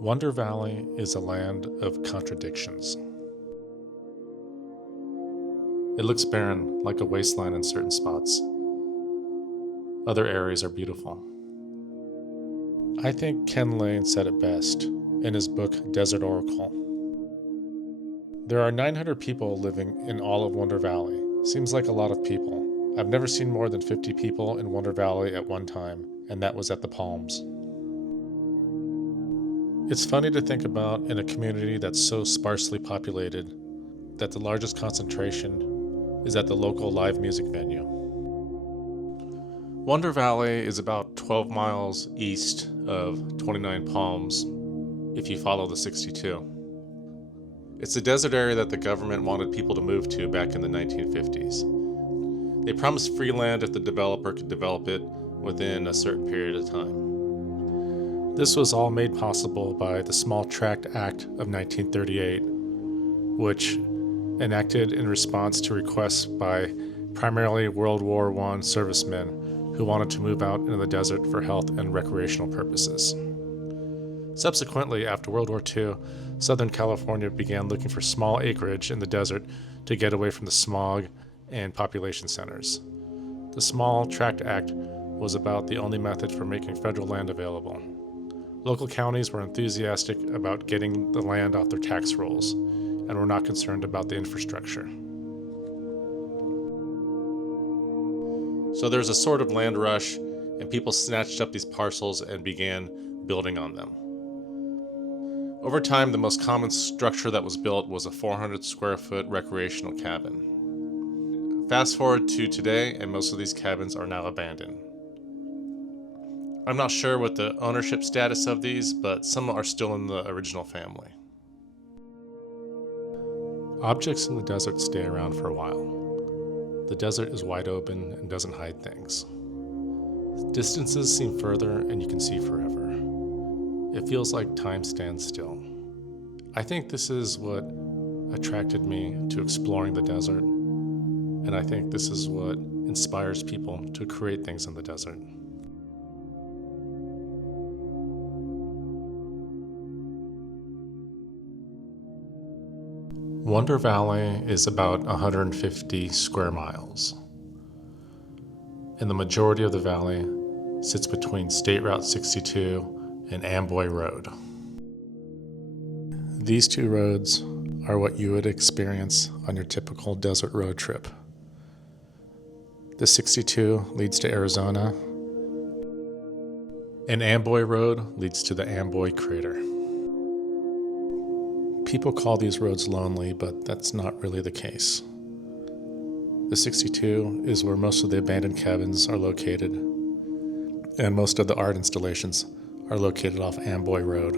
Wonder Valley is a land of contradictions. It looks barren, like a wasteland in certain spots. Other areas are beautiful. I think Ken Lane said it best in his book Desert Oracle. There are 900 people living in all of Wonder Valley. Seems like a lot of people. I've never seen more than 50 people in Wonder Valley at one time, and that was at the Palms. It's funny to think about in a community that's so sparsely populated that the largest concentration is at the local live music venue. Wonder Valley is about 12 miles east of 29 Palms if you follow the 62. It's a desert area that the government wanted people to move to back in the 1950s. They promised free land if the developer could develop it within a certain period of time. This was all made possible by the Small Tract Act of 1938, which enacted in response to requests by primarily World War I servicemen who wanted to move out into the desert for health and recreational purposes. Subsequently, after World War II, Southern California began looking for small acreage in the desert to get away from the smog and population centers. The Small Tract Act was about the only method for making federal land available. Local counties were enthusiastic about getting the land off their tax rolls and were not concerned about the infrastructure. So there was a sort of land rush, and people snatched up these parcels and began building on them. Over time, the most common structure that was built was a 400 square foot recreational cabin. Fast forward to today, and most of these cabins are now abandoned. I'm not sure what the ownership status of these, but some are still in the original family. Objects in the desert stay around for a while. The desert is wide open and doesn't hide things. Distances seem further and you can see forever. It feels like time stands still. I think this is what attracted me to exploring the desert, and I think this is what inspires people to create things in the desert. Wonder Valley is about 150 square miles, and the majority of the valley sits between State Route 62 and Amboy Road. These two roads are what you would experience on your typical desert road trip. The 62 leads to Arizona, and Amboy Road leads to the Amboy Crater. People call these roads lonely, but that's not really the case. The 62 is where most of the abandoned cabins are located, and most of the art installations are located off Amboy Road.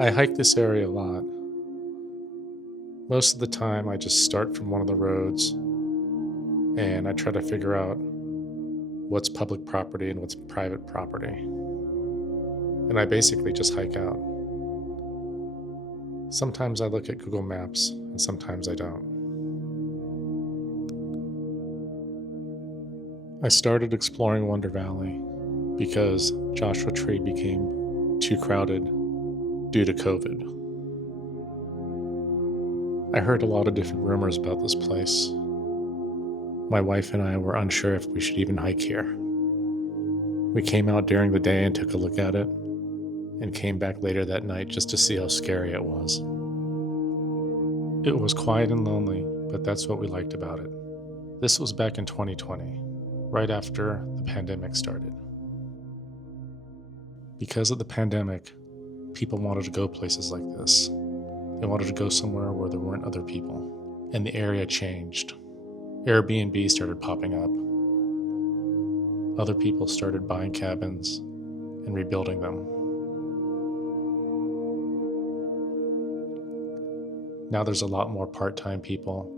I hike this area a lot. Most of the time I just start from one of the roads and I try to figure out what's public property and what's private property. And I basically just hike out. Sometimes I look at Google Maps and sometimes I don't. I started exploring Wonder Valley because Joshua Tree became too crowded due to COVID. I heard a lot of different rumors about this place. My wife and I were unsure if we should even hike here. We came out during the day and took a look at it, and came back later that night just to see how scary it was. It was quiet and lonely, but that's what we liked about it. This was back in 2020, right after the pandemic started. Because of the pandemic, people wanted to go places like this. They wanted to go somewhere where there weren't other people, and the area changed. Airbnb started popping up. Other people started buying cabins and rebuilding them. Now there's a lot more part-time people